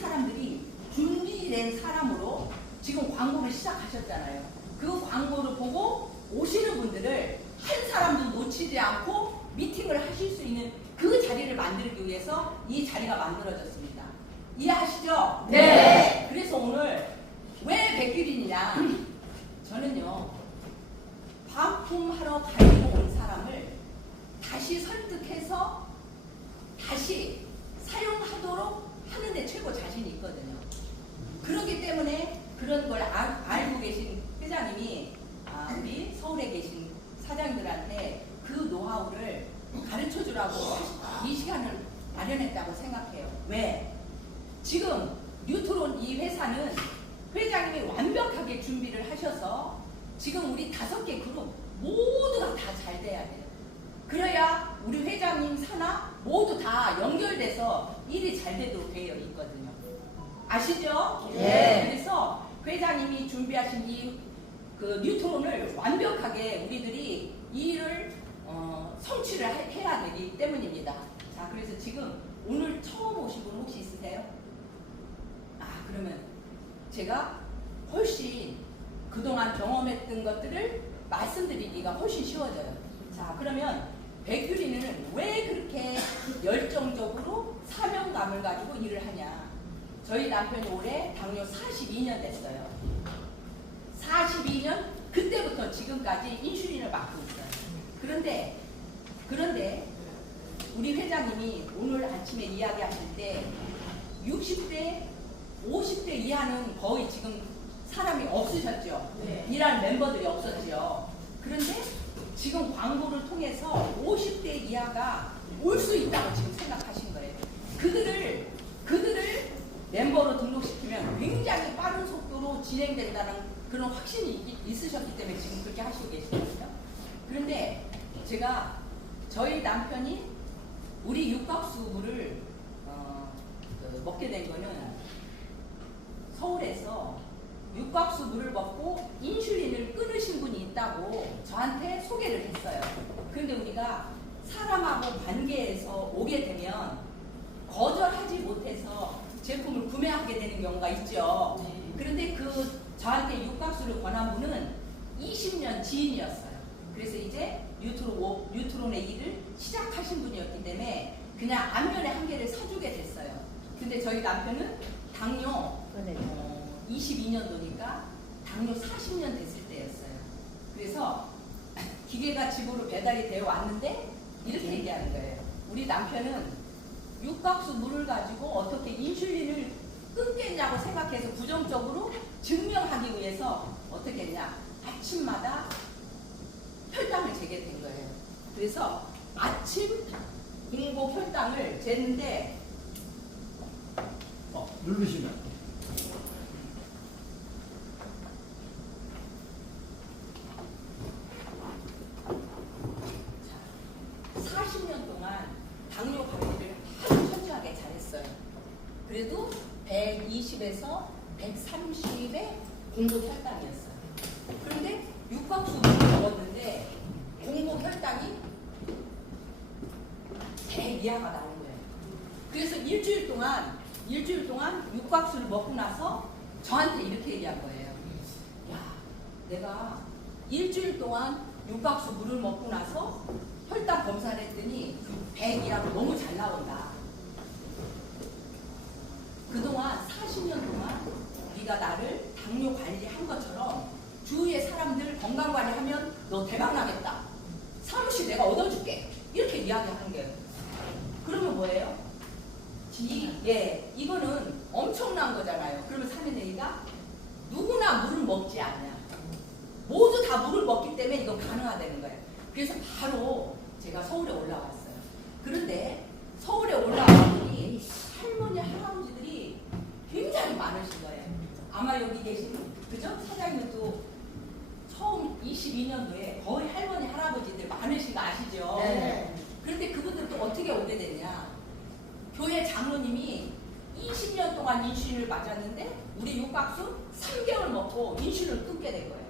사람들이 준비된 사람으로 지금 광고를 시작하셨잖아요. 그 광고를 보고 오시는 분들을 한 사람도 놓치지 않고 미팅을 하실 수 있는 그 자리를 만들기 위해서 이 자리가 만들어졌습니다. 이해하시죠? 네. 그래서 오늘 왜 백규린이냐? 저는요, 반품하러 가지고 온 사람을 다시 설득해서 다시 사용하도록 하는데 최고 자신이 있거든요. 그렇기 때문에 그런 걸 알고 계신 회장님이 우리 서울에 계신 사장들한테 그 노하우를 가르쳐 주라고 이 시간을 마련했다고 생각해요. 왜? 지금 뉴트론 이 회사는 회장님이 완벽하게 준비를 하셔서 지금 우리 5개 그룹 모두가 다 잘 돼야 돼요. 그래야 우리 회장님 산하 모두 다 연결돼서 일이 잘 되도록 되어 있거든요. 아시죠? 네. 그래서 회장님이 준비하신 이 그 뉴트론을 완벽하게 우리들이 이 일을 성취를 해야 되기 때문입니다. 자, 그래서 지금 오늘 처음 오신 분 혹시 있으세요? 그러면 제가 훨씬 그동안 경험했던 것들을 말씀드리기가 훨씬 쉬워져요. 자, 그러면 백규린은 왜 그렇게 열정적으로 사명감을 가지고 일을 하냐? 저희 남편이 올해 당뇨 42년 됐어요. 42년 그때부터 지금까지 인슐린을 맞고 있어요. 그런데 우리 회장님이 오늘 아침에 이야기하실 때 60대 50대 이하는 거의 지금 사람이 없으셨죠. 네. 일할 멤버들이 없었죠. 그런데 지금 광고를 통해서 50대 이하가 올 수 있다고 지금 생각하신 거예요. 그들을 멤버로 등록시키면 굉장히 빠른 속도로 진행된다는 그런 확신이 있으셨기 때문에 지금 그렇게 하시고 계시거든요. 그런데 제가 저희 남편이 우리 육각수물을 먹게 된 거는 서울에서 육각수 물을 먹고 인슐린을 끊으신 분이 있다고 저한테 소개를 했어요. 그런데 우리가 사람하고 관계에서 오게 되면 거절하지 못해서 제품을 구매하게 되는 경우가 있죠. 그런데 저한테 육각수를 권한 분은 20년 지인이었어요. 그래서 이제 뉴트론의 일을 시작하신 분이었기 때문에 그냥 안면에 한 개를 사주게 됐어요. 근데 저희 남편은 당뇨 22년도니까 당뇨 40년 됐을 때였어요. 그래서 기계가 집으로 배달이 되어 왔는데 이렇게 얘기하는 거예요. 우리 남편은 육각수 물을 가지고 어떻게 인슐린을 끊겠냐고 생각해서 부정적으로 증명하기 위해서 어떻게 했냐. 아침마다 혈당을 재게 된 거예요. 그래서 아침 공복 혈당을 쟀는데 누르시면 40년 동안 당뇨 관리를 아주 철저하게 잘했어요. 그래도 120에서 130의 공복 혈당이었어요. 그런데 육각수를 먹었는데 공복 혈당이 100 이하가 나온 거예요. 그래서 일주일 동안 육각수를 먹고 나서 저한테 이렇게 얘기한 거예요. 야, 내가 일주일 동안 육각수 물을 먹고 나서 혈당 검사를 했더니 100 이하로 너무 잘 나온다. 그동안 40년 동안 네가 나를 당뇨 관리한 것처럼 주위의 사람들 건강 관리하면 너 대박 나겠다. 사무실 내가 얻어줄게. 이렇게 이야기하는 거예요. 그러면 뭐예요? 이거는 엄청난 거잖아요. 그러면 사내내기가 누구나 물을 먹지 않냐. 모두 다 물을 먹기 때문에 이거 가능하다는 거예요. 그래서 바로 제가 서울에 올라왔어요. 그런데 서울에 올라왔더니 할머니, 할아버지들이 굉장히 많으신 거예요. 아마 여기 계신, 그죠? 사장님도 처음 22년도에 거의 할머니, 할아버지들 많으신 거 아시죠? 네. 그런데 그분들도 어떻게 오게 됐냐. 교회 장로님이 20년 동안 인슐린을 맞았는데 우리 육각수 3개월 먹고 인슐린을 끊게 된 거예요.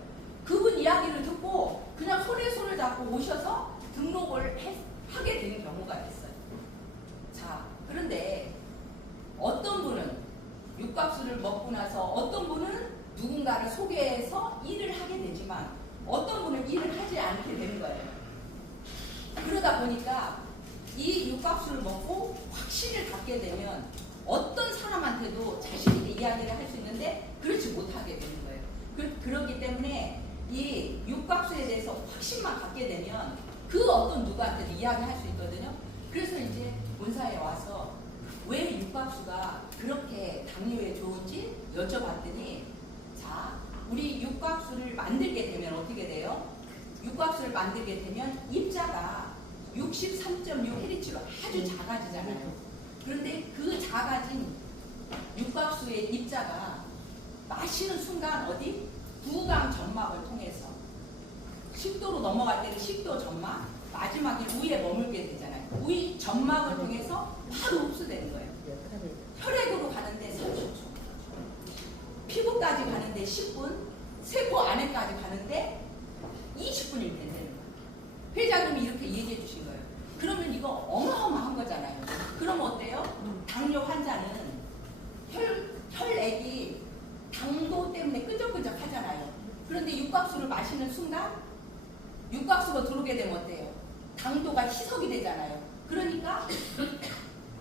그분 이야기를 듣고 그냥 손에 손을 잡고 오셔서 등록을 하게 된 경우가 있어요. 자, 그런데 어떤 분은 육각수를 먹고 나서 어떤 분은 누군가를 소개해서 일을 하게 되지만 어떤 분은 일을 하지 않게 되는 거예요. 그러다 보니까 이 육각수를 먹고 확신을 갖게 되면 어떤 사람한테도 자신 있게 이야기를 할 수 있는데 그렇지 못하게 되는 거예요. 그렇기 때문에 이 육각수에 대해서 확신만 갖게 되면 그 어떤 누구한테도 이야기할 수 있거든요. 그래서 이제 본사에 와서 왜 육각수가 그렇게 당뇨에 좋은지 여쭤봤더니, 자, 우리 육각수를 만들게 되면 어떻게 돼요? 육각수를 만들게 되면 입자가 63.6Hz로 아주 작아지잖아요. 그런데 그 작아진 육각수의 입자가 마시는 순간 어디? 구강 점막을 통해서 10도로 넘어갈 때는 10도 점막, 마지막에 위에 머물게 되잖아요. 위 점막을 통해서 바로 흡수되는 거예요. 혈액으로 가는데 30초, 피부까지 가는데 10분, 세포 안에까지 가는데 20분이 된다는 거예요. 회장님이 이렇게 얘기해 주신 거예요. 그러면 이거 어마어마한 거잖아요. 그럼 어때요? 당뇨 환자는 혈액이 당도 때문에 끈적끈적 하잖아요. 그런데 육각수를 마시는 순간 육각수가 들어오게 되면 어때요? 당도가 희석이 되잖아요. 그러니까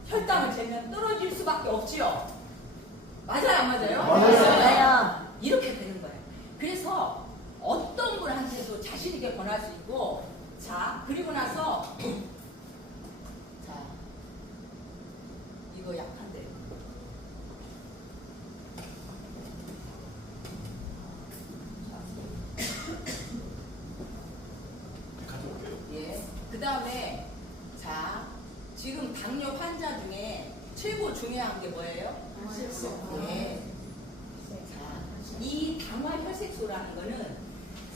혈당을 재면 떨어질 수밖에 없지요. 맞아요, 안 맞아요? 맞아요. 이렇게 되는 거예요. 그래서 어떤 분한테도 자신 있게 권할 수 있고, 자, 그리고 나서 자, 이거 약한데. 예. 그 다음에 자, 지금 당뇨 환자 중에 최고 중요한 게 뭐예요? 예. 자, 이 당화혈색소라는 거는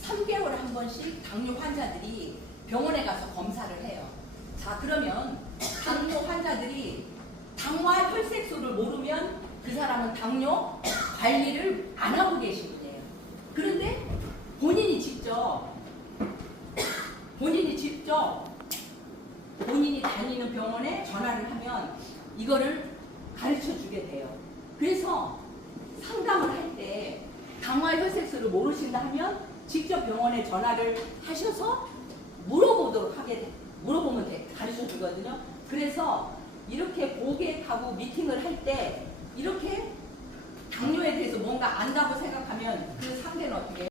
3개월에 한 번씩 당뇨 환자들이 병원에 가서 검사를 해요. 자, 그러면 당뇨 환자들이 당화혈색소를 모르면 그 사람은 당뇨 관리를 안 하고 계신 분이에요. 그런데 본인이 직접 본인이 다니는 병원에 전화를 하면 이거를 가르쳐 주게 돼요. 그래서 상담을 할 때 당화혈색소를 모르신다 하면 직접 병원에 전화를 하셔서 물어보면 가르쳐 주거든요. 그래서 이렇게 고객하고 미팅을 할 때 이렇게 당뇨에 대해서 뭔가 안다고 생각하면 그 상대는 어떻게 해요?